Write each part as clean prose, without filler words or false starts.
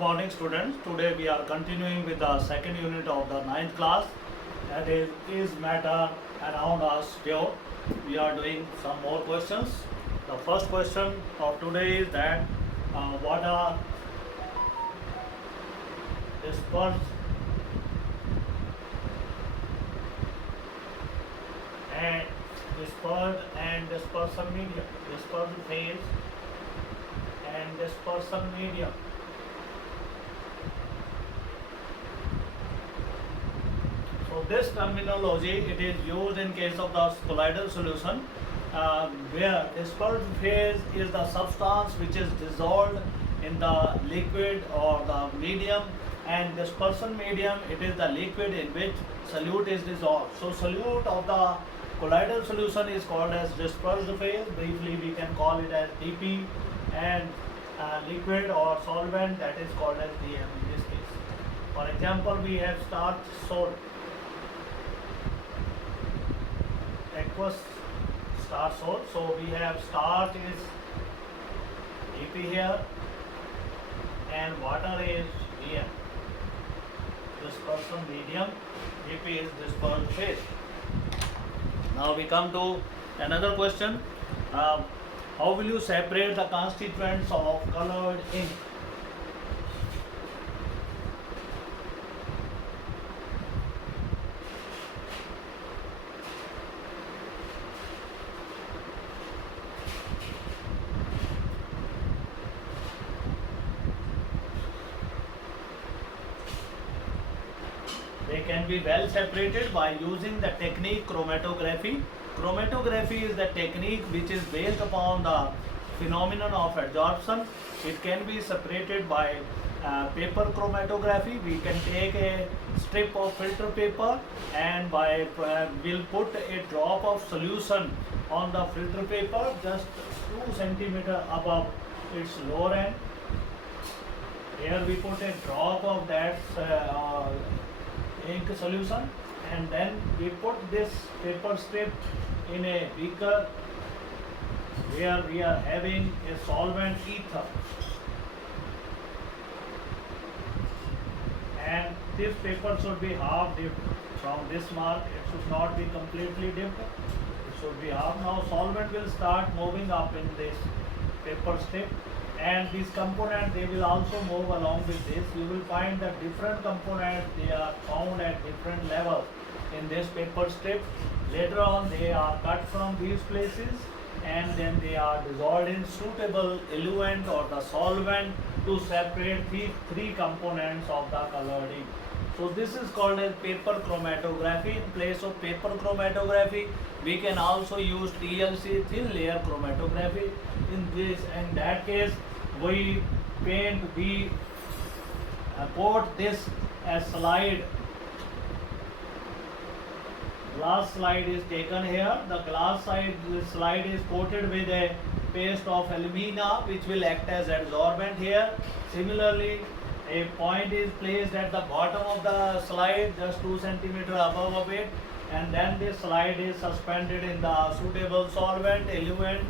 morning students. Today we are continuing with the second unit of the ninth class, that is matter around us pure. We are doing some more questions. The first question of today is that what are dispersed and dispersion medium, dispersed phase and dispersion medium. So this terminology it is used in case of the colloidal solution, where dispersed phase is the substance which is dissolved in the liquid or the medium, and dispersion medium it is the liquid in which solute is dissolved. So solute of the colloidal solution is called as dispersed phase. Briefly we can call it as DP, and liquid or solvent that is called as DM in this case. For example, we have starch salt, aqueous starch salt. So we have starch is DP here and water is DM. Dispersion medium, DP is dispersed phase. Now we come to another question. How will you separate the constituents of colored ink? They can be well separated by using the technique chromatography. Chromatography is the technique which is based upon the phenomenon of adsorption. It can be separated by paper chromatography. We can take a strip of filter paper and we'll put a drop of solution on the filter paper just 2 centimeter above its lower end. Here we put a drop of that ink solution, and then we put this paper strip in a beaker where we are having a solvent ether, and this paper should be half dipped from this mark. It should not be completely dipped, it should be half. Now solvent will start moving up in this paper strip, and these components they will also move along with this. You will find that different components they are found at different levels in this paper strip. Later on they are cut from these places and then they are dissolved in suitable eluent or the solvent to separate the three components of the colored ink. So this is called as paper chromatography. In place of paper chromatography, we can also use TLC, thin layer chromatography. In that case, we coat this as slide. Glass slide is taken here. The glass slide is coated with a paste of alumina which will act as adsorbent here. Similarly, a point is placed at the bottom of the slide just 2 centimeter above of it, and then this slide is suspended in the suitable solvent eluent.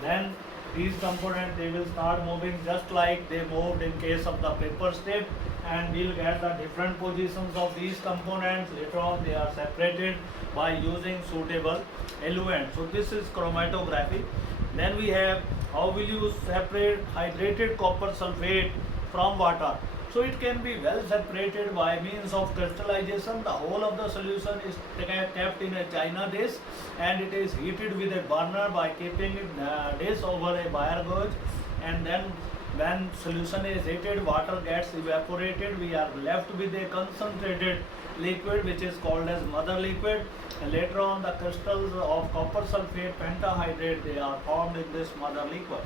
Then these components they will start moving just like they moved in case of the paper strip, and we'll get the different positions of these components. Later on they are separated by using suitable eluent. So this is chromatography. Then we have how will you separate hydrated copper sulfate from water. So it can be well separated by means of crystallization. The whole of the solution is kept in a china dish and it is heated with a burner by keeping it dish over a wire gauge, and then when solution is heated, water gets evaporated. We are left with a concentrated liquid which is called as mother liquid. And later on the crystals of copper sulfate pentahydrate they are formed in this mother liquid.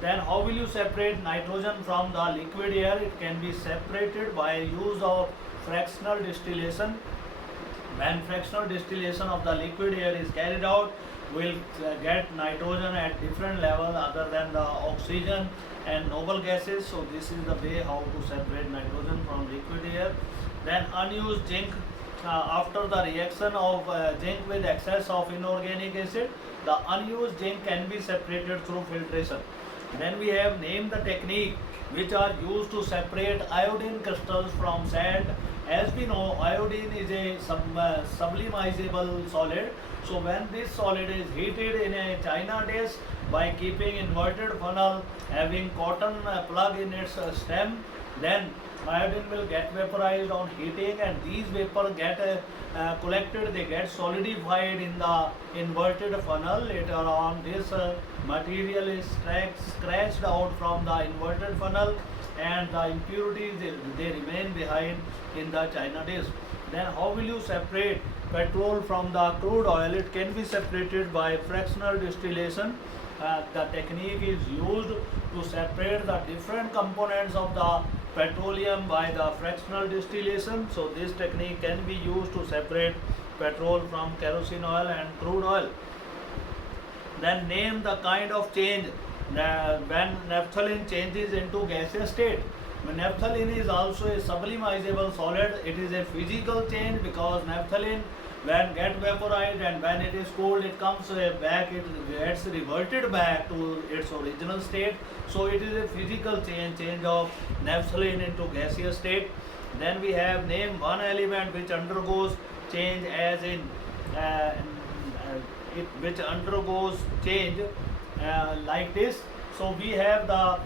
Then how will you separate nitrogen from the liquid air? It can be separated by use of fractional distillation. When fractional distillation of the liquid air is carried out, we'll get nitrogen at different levels other than the oxygen and noble gases. So this is the way how to separate nitrogen from liquid air. Then unused zinc, after the reaction of zinc with excess of inorganic acid, the unused zinc can be separated through filtration. Then we have named the technique which are used to separate iodine crystals from sand. As we know, iodine is a sublimizable solid. So when this solid is heated in a china dish by keeping inverted funnel having cotton plug in its stem, then iodine will get vaporized on heating, and these vapor get collected, they get solidified in the inverted funnel. Later on, this material is scratched out from the inverted funnel, and the impurities they remain behind in the china dish. Then how will you separate petrol from the crude oil? It can be separated by fractional distillation. The technique is used to separate the different components of the petroleum by the fractional distillation. So this technique can be used to separate petrol from kerosene oil and crude oil. Then name the kind of change when naphthalene changes into gaseous state. Naphthalene is also a sublimizable solid. It is a physical change because naphthalene, when get vaporized and when it is cooled, it comes back, it gets reverted back to its original state. So it is a physical change of naphthalene into gaseous state. Then we have name one element which undergoes change as in which undergoes change like this. So we have the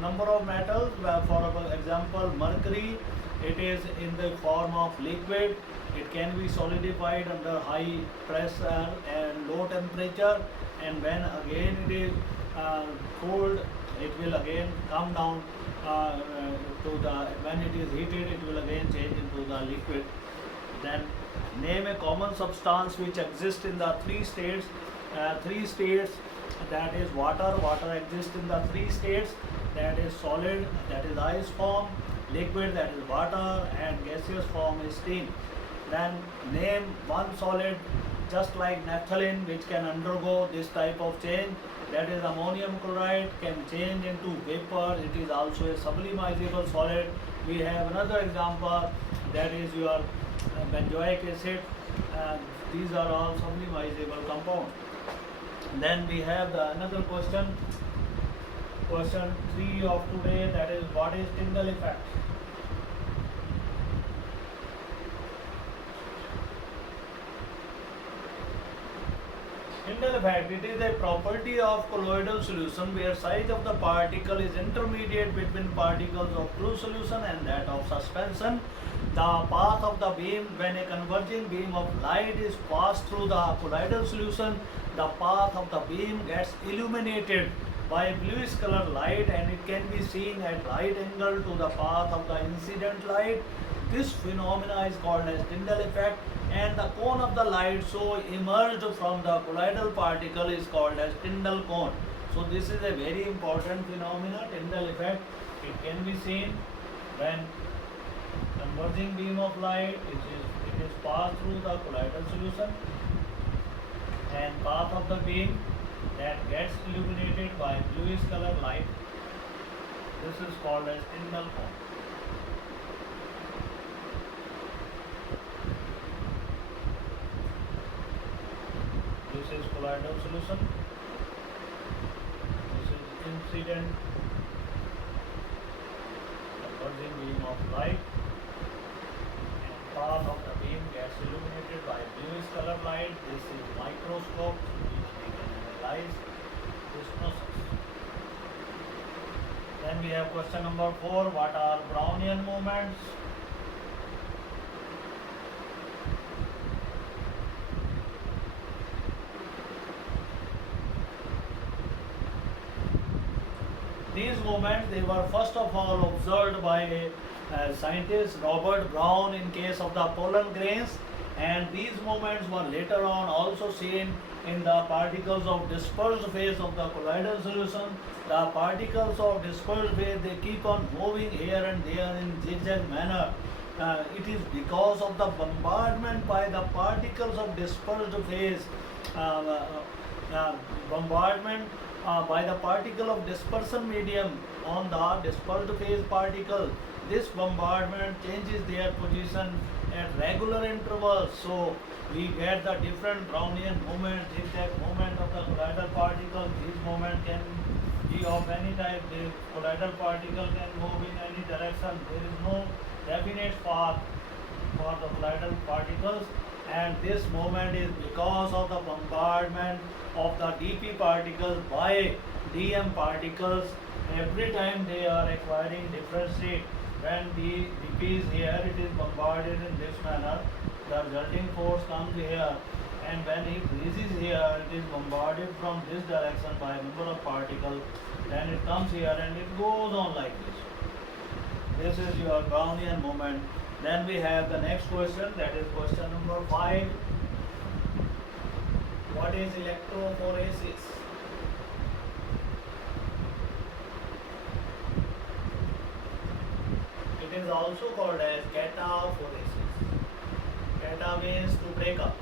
number of metals. For example, mercury, it is in the form of liquid. It can be solidified under high pressure and low temperature, and when again it is cooled, it will again come down to the, when it is heated, it will again change into the liquid. Then name a common substance which exists in the three states. That is water. Water exists in the three states. That is solid, that is ice form, liquid, that is water, and gaseous form is steam. Then name one solid just like naphthalene which can undergo this type of change. That is ammonium chloride, can change into vapor. It is also a sublimizable solid. We have another example, that is your benzoic acid. These are all sublimizable compounds. Then we have another question 3 of today, that is what is Tyndall effect? Tyndall effect, it is a property of colloidal solution where size of the particle is intermediate between particles of true solution and that of suspension. The path of the beam, when a converging beam of light is passed through the colloidal solution, the path of the beam gets illuminated by bluish color light, and it can be seen at right angle to the path of the incident light. This phenomena is called as Tyndall effect, and the cone of the light so emerged from the colloidal particle is called as Tyndall cone. So this is a very important phenomena, Tyndall effect. It can be seen when converging beam of light it is passed through the colloidal solution, and path of the beam that gets illuminated by bluish color light. This is called as Tyndall cone. This is colloidal solution. This is incident converging beam of light, and path of the beam gets illuminated by bluish color light. This is microscope which we can analyze this process. Then we have question number 4. What are Brownian moments? These moments, they were first of all observed by scientist Robert Brown in case of the pollen grains, and these moments were later on also seen in the particles of dispersed phase of the colloidal solution. The particles of dispersed phase, they keep on moving here and there in zigzag manner. It is because of the bombardment by the particles of dispersed phase, bombardment by the particle of dispersion medium on the dispersed phase particle. This bombardment changes their position at regular intervals, so we get the different Brownian movement, zigzag movement of the colloidal particles. These movements can of any type, the colloidal particle can move in any direction. There is no definite path for the colloidal particles, and this movement is because of the bombardment of the dp particles by dm particles. Every time they are acquiring different state. When the dp is here, it is bombarded in this manner. The resulting force comes here, and when it reaches here, it is bombarded from this direction by a number of particles. Then it comes here and it goes on like this. This is your Brownian moment. Then we have the next question, that is question number 5. What is electrophoresis? It is also called as cataphoresis. Cata means to break up.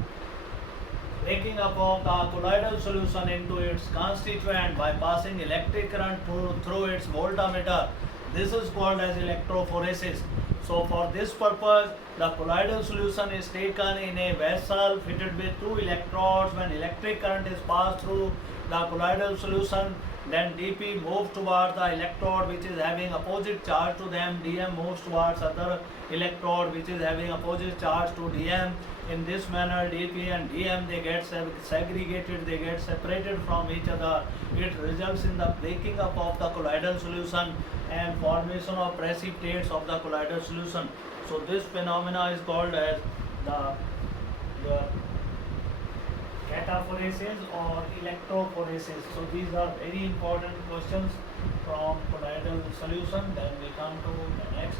Breaking up of the colloidal solution into its constituent by passing electric current through its voltmeter. This is called as electrophoresis. So for this purpose, the colloidal solution is taken in a vessel fitted with 2 electrodes. When electric current is passed through the colloidal solution, then dp moves towards the electrode which is having opposite charge to them. dm moves towards other electrode which is having opposite charge to dm. In this manner, dp and dm, they get segregated, they get separated from each other. It results in the breaking up of the colloidal solution and formation of precipitates of the colloidal solution. So this phenomena is called as the cataphoresis or electrophoresis. So these are very important questions from colloidal solution. Then we come to the next.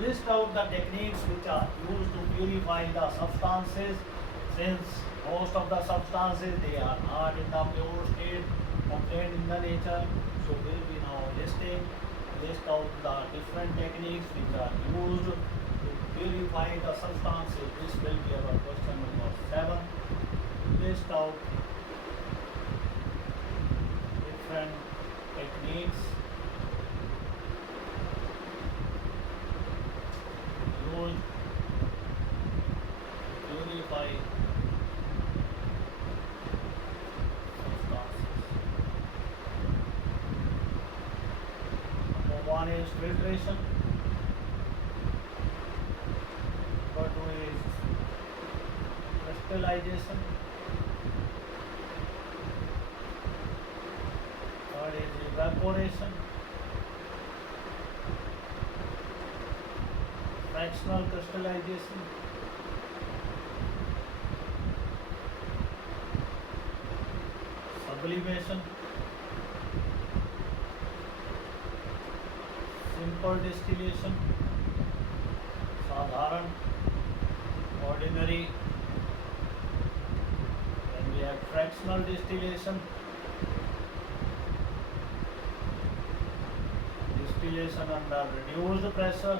List out the techniques which are used to purify the substances. Since most of the substances, they are not in the pure state contained in the nature, so we will be now list out the different techniques which are used to purify the substances. This will be our question number 7. List out different techniques used to purify substances. Number 1 is filtration. Number 2 is crystallization. Third is evaporation. Fractional crystallization. Sublimation. Simple distillation. Sadharan. Ordinary. Then we have fractional distillation. Distillation under reduced pressure.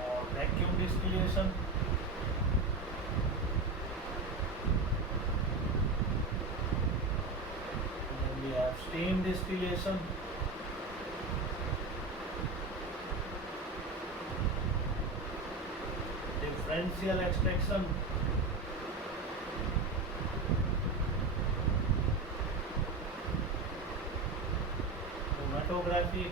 Or vacuum distillation. Then we have steam distillation. Differential extraction. Chromatography.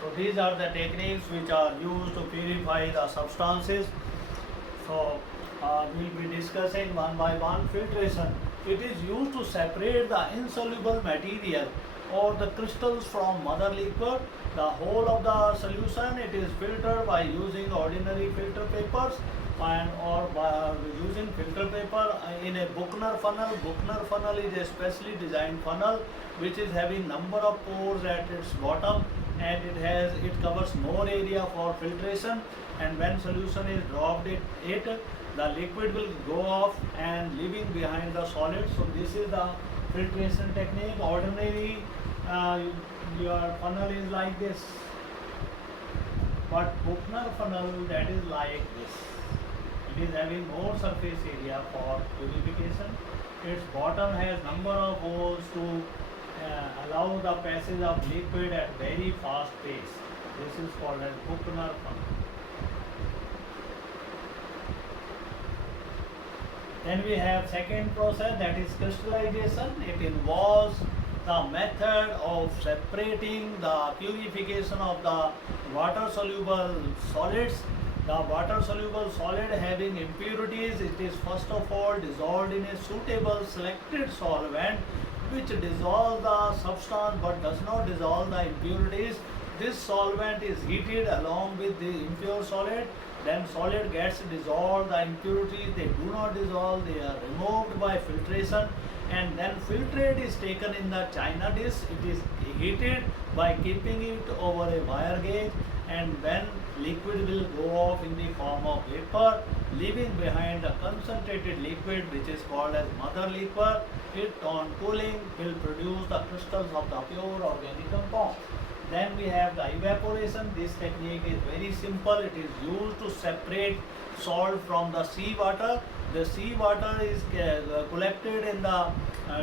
So these are the techniques which are used to purify the substances. So we'll be discussing one by one. Filtration. It is used to separate the insoluble material or the crystals from mother liquid. The whole of the solution, it is filtered by using ordinary filter papers and or by using filter paper in a Buchner funnel. Buchner funnel is a specially designed funnel which is having number of pores at its bottom, and it covers more area for filtration, and when solution is dropped it the liquid will go off and leaving behind the solid. So this is the filtration technique. Ordinary your funnel is like this, but Buchner funnel, that is like this. It is having more surface area for purification, Its bottom has number of holes to allow the passage of liquid at very fast pace. This is called as Buchner funnel. Then we have second process, that is crystallization. It involves the method of separating the purification of the water soluble solids. The water soluble solid having impurities, it is first of all dissolved in a suitable selected solvent which dissolves the substance but does not dissolve the impurities. This solvent is heated along with the impure solid. Then solid gets dissolved, the impurities they do not dissolve, they are removed by filtration, and then filtrate is taken in the china dish. It is heated by keeping it over a wire gauge, and then liquid will go off in the form of vapor, leaving behind a concentrated liquid which is called as mother liquor. It on cooling will produce the crystals of the pure organic compound. Then we have the evaporation. This technique is very simple. It is used to separate salt from the sea water. The sea water is collected in the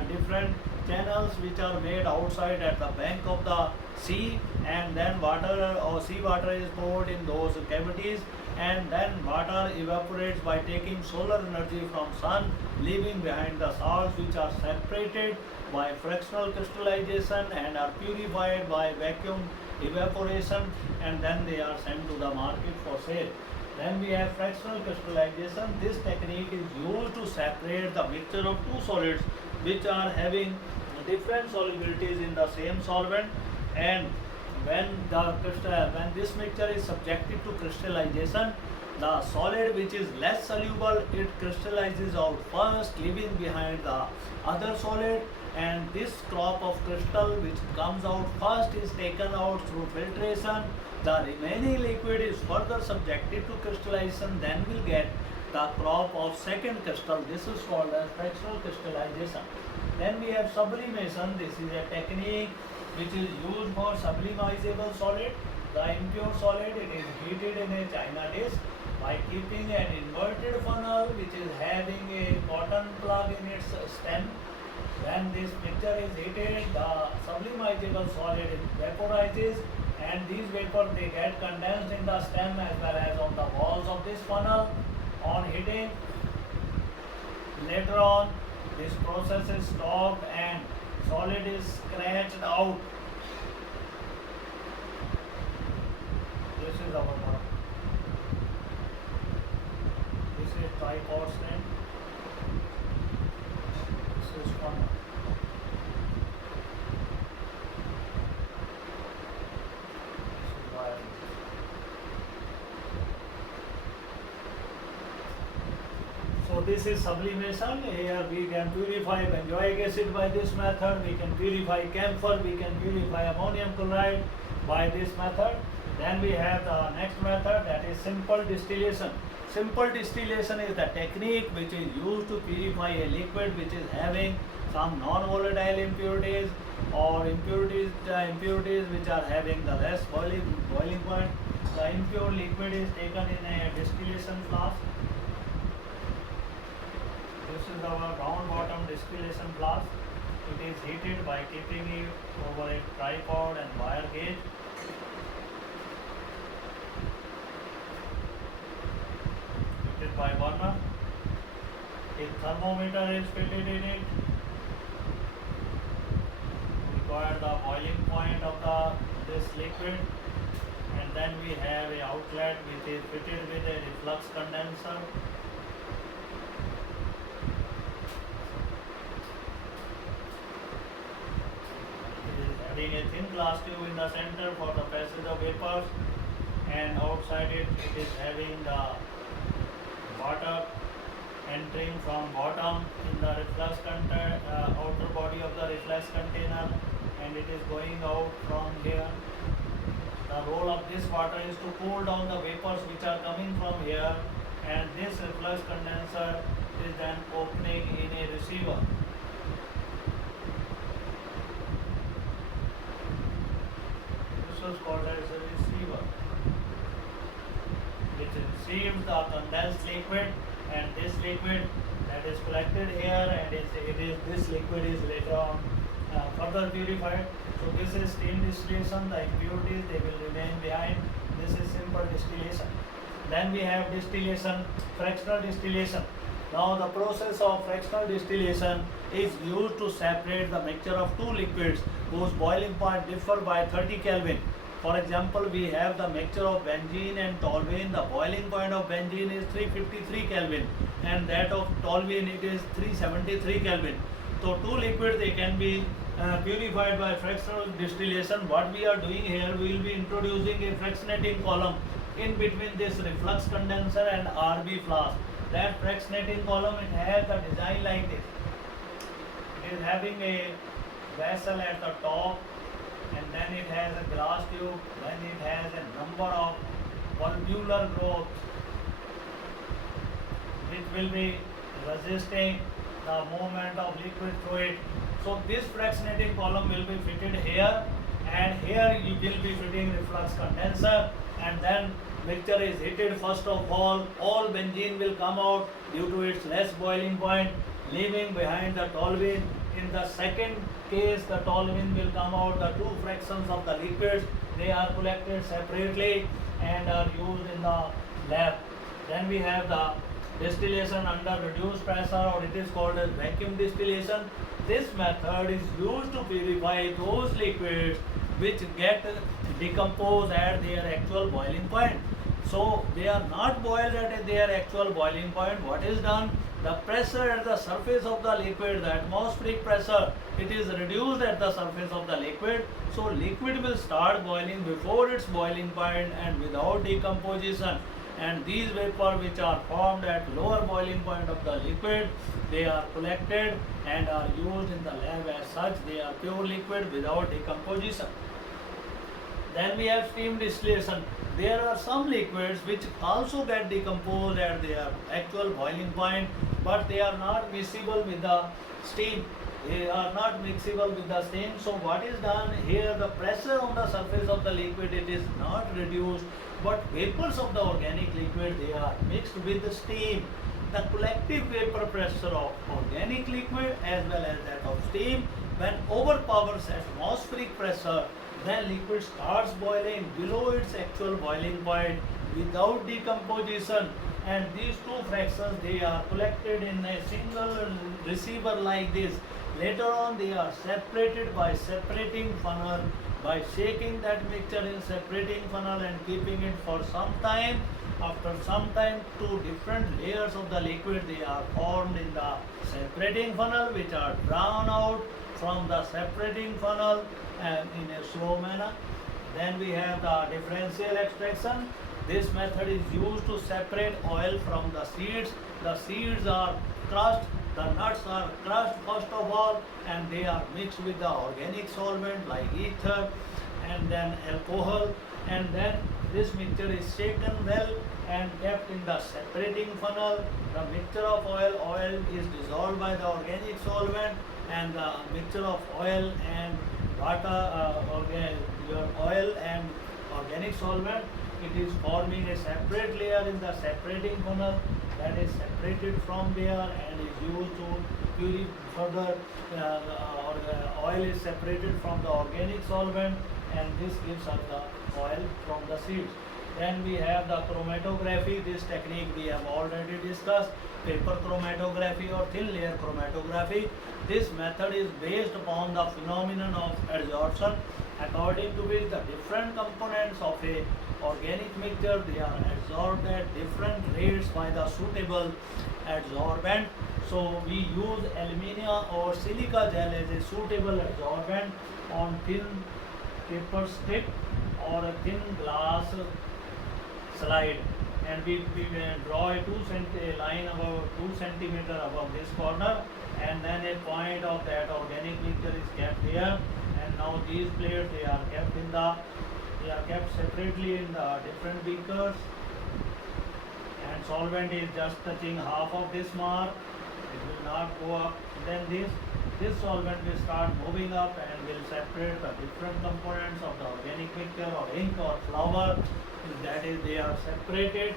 different channels which are made outside at the bank of the sea, and then water or sea water is poured in those cavities, and then water evaporates by taking solar energy from sun, leaving behind the salts which are separated by fractional crystallization and are purified by vacuum evaporation, and then they are sent to the market for sale. Then we have fractional crystallization. This technique is used to separate the mixture of two solids which are having different solubilities in the same solvent, and when this mixture is subjected to crystallization, the solid which is less soluble, it crystallizes out first, leaving behind the other solid, and this crop of crystal which comes out first is taken out through filtration. The remaining liquid is further subjected to crystallization, then will get the crop of second crystal. This is called as fractional crystallization. Then we have sublimation. This is a technique which is used for sublimizable solid. The impure solid, it is heated in a china dish by keeping an inverted funnel which is having a cotton plug in its stem. When this mixture is heated, the sublimizable solid vaporizes, and these vapors they get condensed in the stem as well as on the walls of this funnel. On heating, later on, this process is stopped and solid is scratched out. This is our part. This is tripod stand. This is funnel. This is wire. So this is sublimation. Here we can purify benzoic acid by this method. We can purify camphor. We can purify ammonium chloride by this method. Then we have the next method, that is simple distillation. Simple distillation is the technique which is used to purify a liquid which is having some non-volatile impurities or impurities which are having the less boiling point. The impure liquid is taken in a distillation flask. This is our round bottom distillation flask. It is heated by keeping it over a tripod and wire gauge. Heated by burner. A thermometer is fitted in it. Require the boiling point of this liquid, and then we have a outlet which is fitted with a reflux condenser. Having a thin glass tube in the center for the passage of vapors, and outside it is having the water entering from bottom in the reflux outer body of the reflux container, and it is going out from here. The role of this water is to cool down the vapors which are coming from here, and this reflux condenser is then opening in a receiver. Is called as a receiver, which receives the condensed liquid and this liquid that is collected here, and this liquid is later on further purified. So this is steam distillation. The impurities, they will remain behind. This is simple distillation. Then we have distillation, fractional distillation. Now the process of fractional distillation is used to separate the mixture of two liquids whose boiling point differ by 30 Kelvin. For example, we have the mixture of benzene and toluene. The boiling point of benzene is 353 Kelvin, and that of toluene it is 373 Kelvin. So two liquids, they can be purified by fractional distillation. What we are doing here, we will be introducing a fractionating column in between this reflux condenser and RB flask. That fractionating column, it has the design like this. It is having a vessel at the top, and then it has a glass tube, then it has a number of valvular growth which will be resisting the movement of liquid through it. So this fractionating column will be fitted here, and here you will be fitting reflux condenser, and then mixture is heated. First of all benzene will come out due to its less boiling point, leaving behind the toluene. In the second case, the toluene will come out. The two fractions of the liquids, they are collected separately and are used in the lab. Then we have the distillation under reduced pressure, or it is called as vacuum distillation. This method is used to purify those liquids which get decomposed at their actual boiling point. So they are not boiled at their actual boiling point. What is done? The pressure at the surface of the liquid, the atmospheric pressure, it is reduced at the surface of the liquid. So liquid will start boiling before its boiling point and without decomposition. And these vapor which are formed at lower boiling point of the liquid, they are collected and are used in the lab as such. They are pure liquid without decomposition. Then we have steam distillation. There are some liquids which also get decomposed at their actual boiling point, but they are not mixable with the steam. They are not mixable with the steam. So what is done here, the pressure on the surface of the liquid, it is not reduced, but vapors of the organic liquid, they are mixed with the steam. The collective vapor pressure of organic liquid as well as that of steam, when overpowers atmospheric pressure, then liquid starts boiling below its actual boiling point without decomposition, and these two fractions, they are collected in a single receiver like this. Later on they are separated by separating funnel, by shaking that mixture in separating funnel and keeping it for some time. After some time, two different layers of the liquid, they are formed in the separating funnel, which are drawn out from the separating funnel and in a slow manner. Then we have the differential extraction. This method is used to separate oil from the seeds. The seeds are crushed, the nuts are crushed first of all, and they are mixed with the organic solvent like ether and then alcohol, and then this mixture is shaken well and kept in the separating funnel. The mixture of oil is dissolved by the organic solvent, and the mixture of oil and water, your oil and organic solvent, it is forming a separate layer in the separating funnel that is separated from there and is used to purify further. Oil is separated from the organic solvent, and this gives us the oil from the seeds. Then we have the chromatography. This technique we have already discussed, paper chromatography or thin layer chromatography. This method is based upon the phenomenon of adsorption, according to which the different components of a organic mixture, they are adsorbed at different rates by the suitable adsorbent. So we use alumina or silica gel as a suitable adsorbent on thin paper stick or a thin glass slide, and we draw a line about 2 centimeter above this corner, and then a point of that organic mixture is kept here. And now these plates, they are kept separately in the different beakers, and solvent is just touching half of this mark. It will not go up. Then this solvent will start moving up and will separate the different components of the organic mixture or ink or flour. That is, they are separated,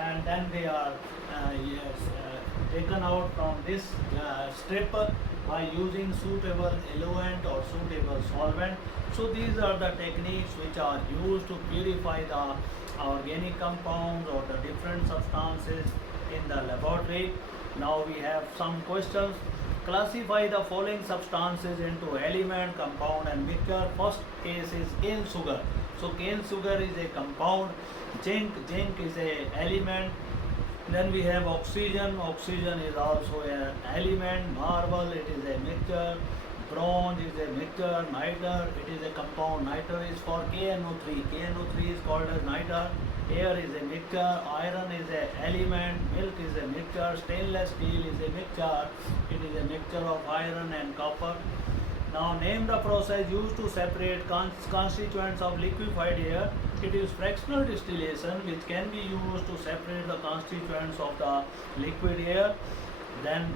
and then they are taken out from this strip by using suitable eluent or suitable solvent. So these are the techniques which are used to purify the organic compounds or the different substances in the laboratory. Now we have some questions. Classify the following substances into element, compound and mixture. First case is cane sugar. So cane sugar is a compound, zinc is a element. Then we have oxygen is also an element. Marble, it is a mixture. Bronze is a mixture. Nitre, it is a compound. Nitre is for KNO3. KNO3 is called as nitre. Air is a mixture. Iron is an element. Milk is a mixture. Stainless steel is a mixture. It is a mixture of iron and copper. Now name the process used to separate constituents of liquefied air. It is fractional distillation, which can be used to separate the constituents of the liquid air. Then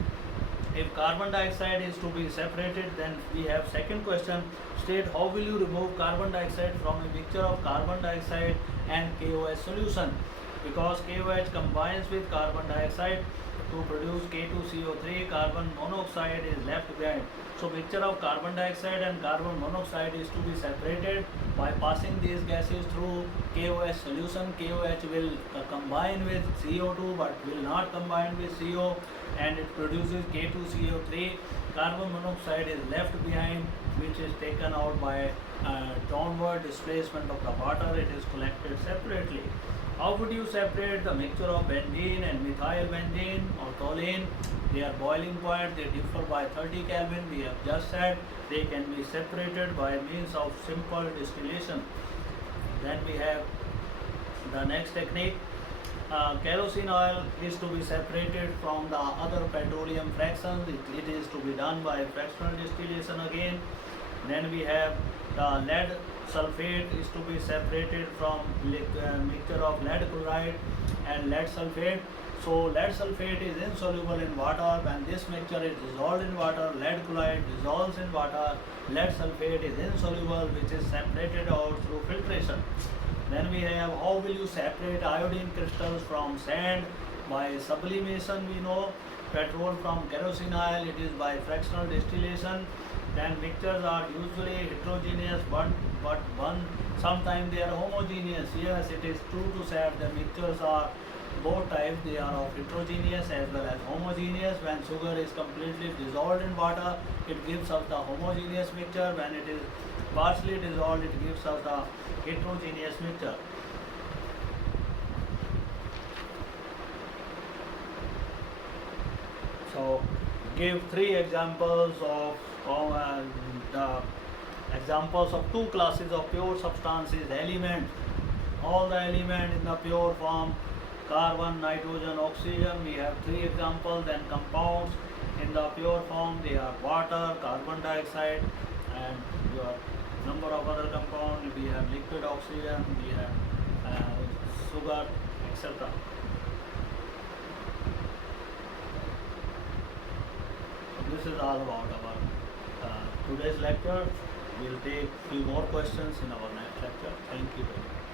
if carbon dioxide is to be separated, then we have second question. State how will you remove carbon dioxide from a mixture of carbon dioxide and KOH solution, because KOH combines with carbon dioxide to produce K2CO3. Carbon monoxide is left behind. So mixture of carbon dioxide and carbon monoxide is to be separated by passing these gases through KOH solution. KOH will combine with CO2 but will not combine with CO, and it produces K2CO3. Carbon monoxide is left behind, which is taken out by downward displacement of the water. It is collected separately. How would you separate the mixture of benzene and methyl benzene or toluene? Their boiling point, they differ by 30 Kelvin. We have just said they can be separated by means of simple distillation. Then we have the next technique. Kerosene oil is to be separated from the other petroleum fractions. It is to be done by fractional distillation again. Then we have the lead sulfate is to be separated from mixture of lead chloride and lead sulfate. So lead sulfate is insoluble in water. When this mixture is dissolved in water, lead chloride dissolves in water. Lead sulfate is insoluble, which is separated out through filtration. Then we have how will you separate iodine crystals from sand? By sublimation, we know. Petrol from kerosene oil, it is by fractional distillation. Then mixtures are usually heterogeneous, but sometimes they are homogeneous. Yes, it is true to say the mixtures are both types. They are of heterogeneous as well as homogeneous. When sugar is completely dissolved in water, it gives us the homogeneous mixture. When it is partially dissolved, it gives us the heterogeneous mixture. So give three examples of the examples of two classes of pure substances, elements. All the elements in the pure form, carbon, nitrogen, oxygen. We have three examples. Then compounds in the pure form, they are water, carbon dioxide, and your number of other compounds. We have liquid oxygen, we have sugar, etc. This is all about our today's lecture. We will take few more questions in our next lecture. Thank you very much.